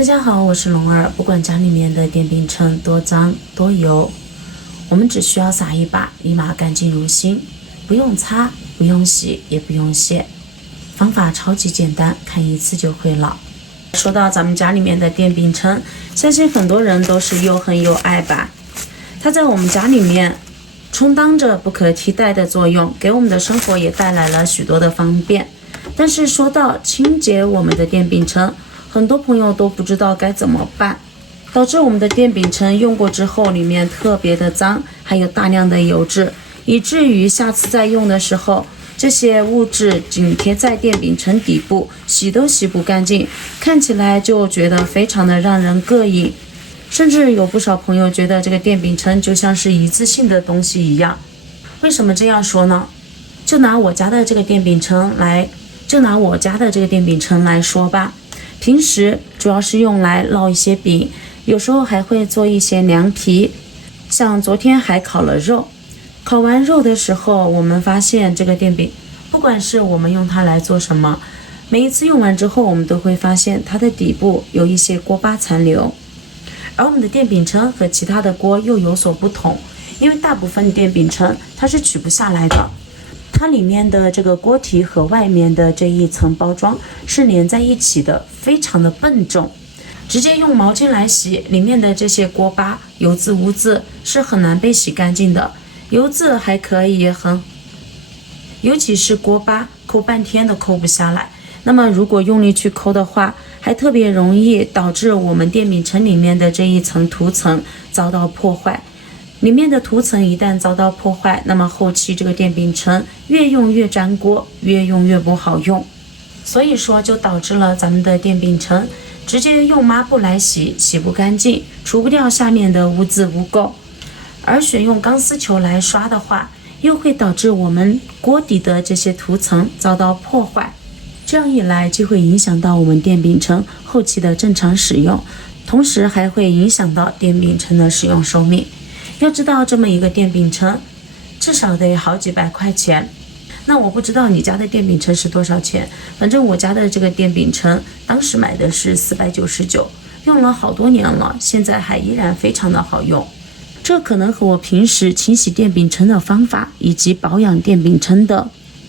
大家好，我是龙儿。不管家里面的电饼铛多脏多油，我们只需要撒一把，立马干净如新，不用擦，不用洗，也不用卸，方法超级简单，看一次就会了。说到咱们家里面的电饼铛，相信很多人都是又恨又爱吧。它在我们家里面充当着不可替代的作用，给我们的生活也带来了许多的方便。但是说到清洁我们的电饼铛，很多朋友都不知道该怎么办，导致我们的电饼铛用过之后里面特别的脏，还有大量的油脂，以至于下次再用的时候，这些物质紧贴在电饼铛底部，洗都洗不干净，看起来就觉得非常的让人膈应。甚至有不少朋友觉得这个电饼铛就像是一次性的东西一样。为什么这样说呢？就拿我家的这个电饼铛来说吧。平时主要是用来烙一些饼，有时候还会做一些凉皮，像昨天还烤了肉。烤完肉的时候，我们发现这个电饼，不管是我们用它来做什么，每一次用完之后，我们都会发现它的底部有一些锅巴残留。而我们的电饼铛和其他的锅又有所不同，因为大部分电饼铛它是取不下来的，它里面的这个锅体和外面的这一层包装是连在一起的，非常的笨重，直接用毛巾来洗，里面的这些锅巴油渍污渍是很难被洗干净的，油渍还可以尤其是锅巴抠半天都抠不下来，那么如果用力去抠的话，还特别容易导致我们电饼铛里面的这一层涂层遭到破坏。里面的涂层一旦遭到破坏，那么后期这个电饼铛越用越粘锅，越用越不好用。所以说就导致了咱们的电饼铛直接用抹布来洗，洗不干净，除不掉下面的污渍污垢。而选用钢丝球来刷的话，又会导致我们锅底的这些涂层遭到破坏。这样一来就会影响到我们电饼铛后期的正常使用，同时还会影响到电饼铛的使用寿命。要知道这么一个电饼铛至少得好几百块钱，那我不知道你家的电饼铛是多少钱，反正我家的这个电饼铛当时买的是499，用了好多年了，现在还依然非常的好用。这可能和我平时清洗电饼铛的方法以及保养电饼铛的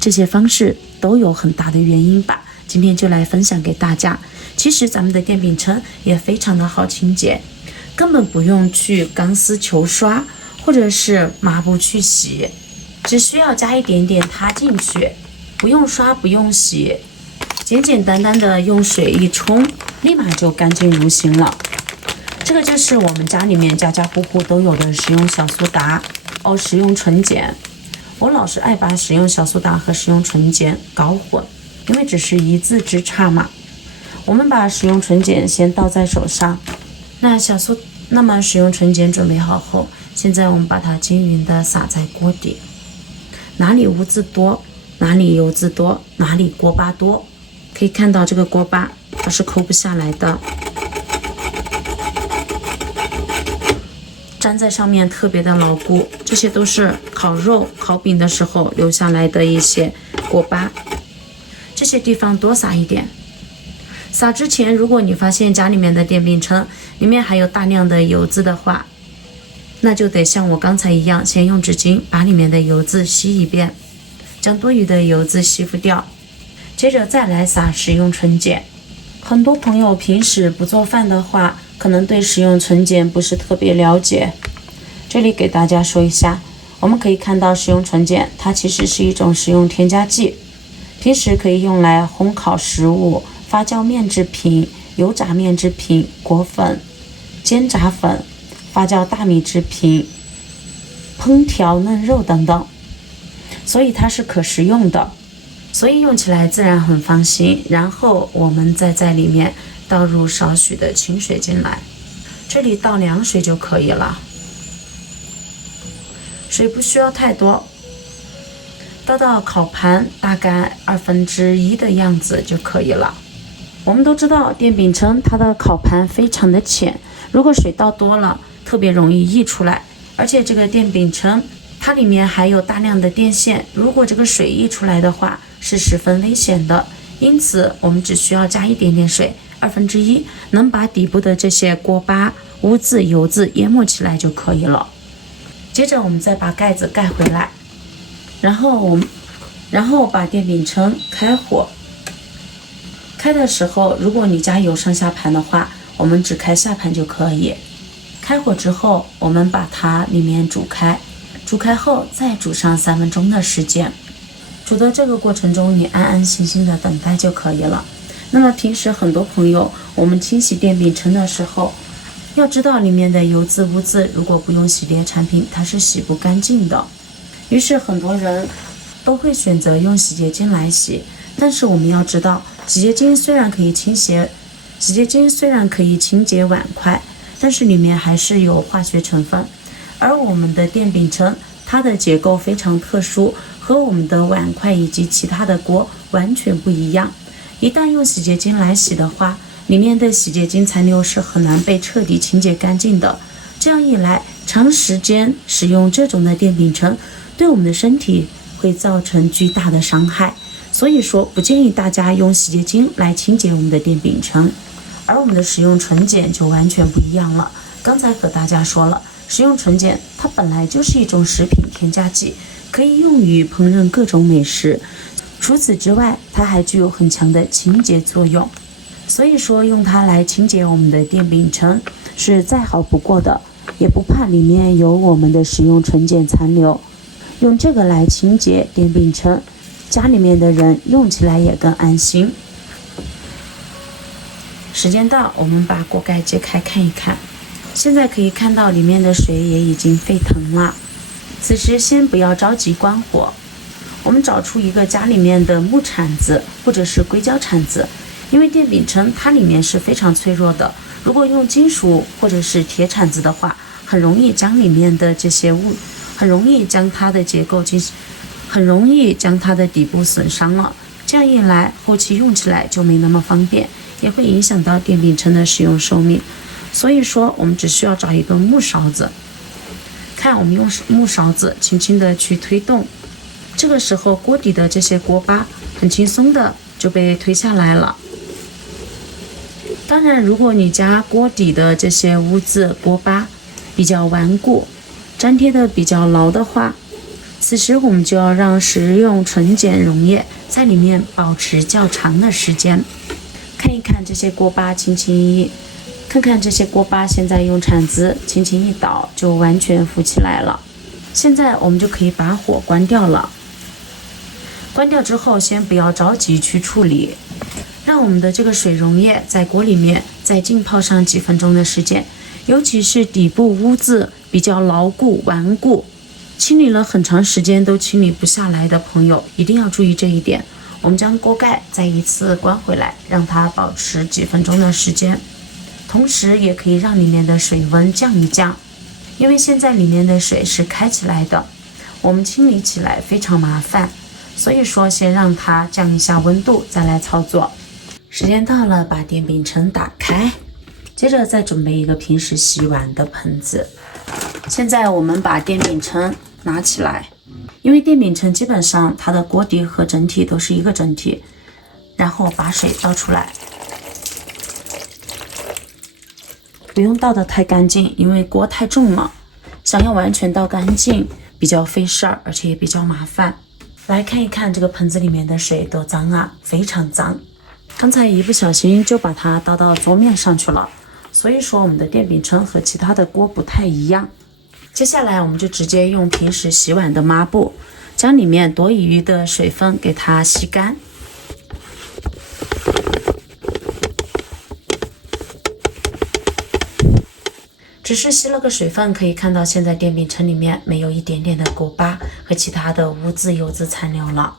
这些方式都有很大的原因吧，今天就来分享给大家。其实咱们的电饼铛也非常的好清洁，根本不用去钢丝球刷或者是抹布去洗，只需要加一点点它进去，不用刷不用洗，简简单单的用水一冲，立马就干净如新了。这个就是我们家里面家家户户都有的食用小苏打食用纯碱。我老是爱把食用小苏打和食用纯碱搞混，因为只是一字之差嘛。我们把食用纯碱先倒在手上，那么食用纯碱准备好后，现在我们把它均匀的撒在锅底，哪里污渍多，哪里油渍多，哪里锅巴多，可以看到这个锅巴它是抠不下来的，粘在上面特别的牢固，这些都是烤肉烤饼的时候留下来的一些锅巴，这些地方多撒一点。撒之前，如果你发现家里面的电饼铛里面还有大量的油渍的话，那就得像我刚才一样，先用纸巾把里面的油渍吸一遍，将多余的油渍吸附掉，接着再来撒食用纯碱。很多朋友平时不做饭的话，可能对食用纯碱不是特别了解，这里给大家说一下。我们可以看到食用纯碱它其实是一种食用添加剂，平时可以用来烘烤食物、发酵面制品、油炸面制品、果粉、煎炸粉、发酵大米制品、烹调嫩肉等等，所以它是可食用的，所以用起来自然很放心。然后我们再在里面倒入少许的清水进来，这里倒凉水就可以了，水不需要太多，倒到烤盘大概1/2的样子就可以了。我们都知道电饼铛它的烤盘非常的浅，如果水倒多了特别容易溢出来，而且这个电饼铛它里面还有大量的电线，如果这个水溢出来的话是十分危险的，因此我们只需要加一点点水1/2，能把底部的这些锅巴、污渍、油渍淹没起来就可以了。接着我们再把盖子盖回来，然后把电饼铛开火。开的时候，如果你家有上下盘的话，我们只开下盘就可以。开火之后，我们把它里面煮开，煮开后再煮上3分钟的时间。煮的这个过程中，你安安心心的等待就可以了。那么平时很多朋友，我们清洗电饼铛的时候，要知道里面的油渍污渍，如果不用洗涤产品，它是洗不干净的。于是很多人都会选择用洗洁精来洗，但是我们要知道，洗洁精虽然可以清洁碗筷，但是里面还是有化学成分。而我们的电饼铛，它的结构非常特殊，和我们的碗筷以及其他的锅完全不一样。一旦用洗洁精来洗的话，里面的洗洁精残留是很难被彻底清洁干净的。这样一来，长时间使用这种的电饼铛，对我们的身体会造成巨大的伤害。所以说，不建议大家用洗洁精来清洁我们的电饼铛。而我们的食用纯碱就完全不一样了。刚才和大家说了，食用纯碱它本来就是一种食品添加剂，可以用于烹饪各种美食。除此之外，它还具有很强的清洁作用。所以说，用它来清洁我们的电饼铛是再好不过的，也不怕里面有我们的食用纯碱残留。用这个来清洁电饼铛，家里面的人用起来也更安心。时间到，我们把锅盖揭开看一看，现在可以看到里面的水也已经沸腾了。此时先不要着急关火，我们找出一个家里面的木铲子或者是硅胶铲子，因为电饼铛它里面是非常脆弱的，如果用金属或者是铁铲子的话，很容易将里面的这些很容易将它的结构很容易将它的底部损伤了。这样一来，后期用起来就没那么方便，也会影响到电饼铛的使用寿命。所以说，我们只需要找一个木勺子，看我们用木勺子轻轻的去推动，这个时候锅底的这些锅巴很轻松的就被推下来了。当然，如果你家锅底的这些污渍锅巴比较顽固，粘贴的比较牢的话，此时我们就要让食用纯碱溶液在里面保持较长的时间。看一看这些锅巴，看看这些锅巴，现在用铲子轻轻一捣就完全浮起来了。现在我们就可以把火关掉了。关掉之后，先不要着急去处理，让我们的这个水溶液在锅里面再浸泡上几分钟的时间，尤其是底部污渍比较牢固顽固，清理了很长时间都清理不下来的朋友，一定要注意这一点。我们将锅盖再一次关回来，让它保持几分钟的时间，同时也可以让里面的水温降一降，因为现在里面的水是开起来的，我们清理起来非常麻烦，所以说先让它降一下温度再来操作。时间到了，把电饼铛打开，接着再准备一个平时洗碗的盆子。现在我们把电饼铛拿起来，因为电饼铛基本上它的锅底和整体都是一个整体，然后把水倒出来，不用倒得太干净，因为锅太重了，想要完全倒干净比较费事儿，而且也比较麻烦。来看一看这个盆子里面的水多脏啊，非常脏，刚才一不小心就把它倒到桌面上去了，所以说我们的电饼铛和其他的锅不太一样。接下来我们就直接用平时洗碗的抹布，将里面多余的水分给它吸干。只是吸了个水分，可以看到现在电饼铛里面没有一点点的锅巴和其他的污渍油渍残留了。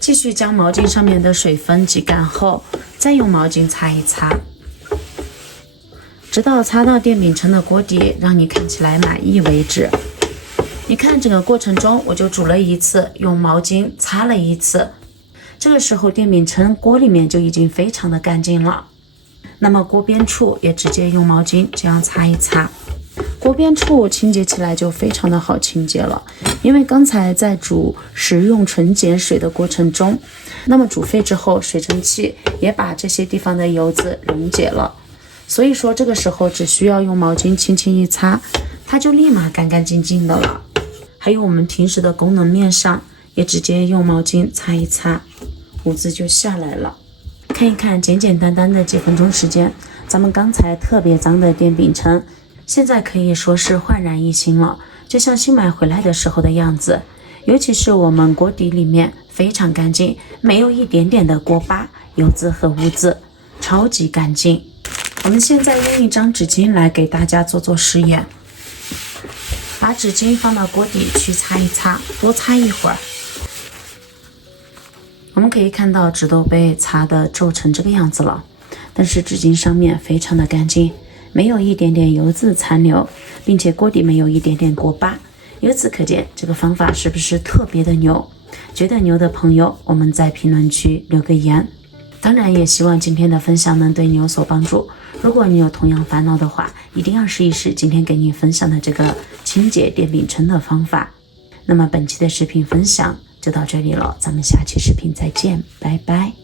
继续将毛巾上面的水分挤干后，再用毛巾擦一擦，直到擦到电饼铛的锅底，让你看起来满意为止。你看整个过程中，我就煮了一次，用毛巾擦了一次，这个时候电饼铛锅里面就已经非常的干净了。那么锅边处也直接用毛巾这样擦一擦，锅边处清洁起来就非常的好清洁了，因为刚才在煮食用纯碱水的过程中，那么煮沸之后，水蒸气也把这些地方的油渍溶解了，所以说这个时候只需要用毛巾轻轻一擦，它就立马干干净净的了。还有我们平时的功能面上，也直接用毛巾擦一擦，污渍就下来了。看一看简简单单的几分钟时间，咱们刚才特别脏的电饼铛现在可以说是焕然一新了，就像新买回来的时候的样子。尤其是我们锅底里面非常干净，没有一点点的锅巴、油渍和污渍，超级干净。我们现在用一张纸巾来给大家做实验，把纸巾放到锅底去擦一擦，多擦一会儿。我们可以看到纸都被擦得皱成这个样子了，但是纸巾上面非常的干净，没有一点点油渍残留，并且锅底没有一点点锅巴。由此可见，这个方法是不是特别的牛？觉得牛的朋友，我们在评论区留个言。当然也希望今天的分享能对你有所帮助。如果你有同样烦恼的话，一定要试一试今天给你分享的这个清洁电饼铛的方法。那么本期的视频分享就到这里了，咱们下期视频再见，拜拜。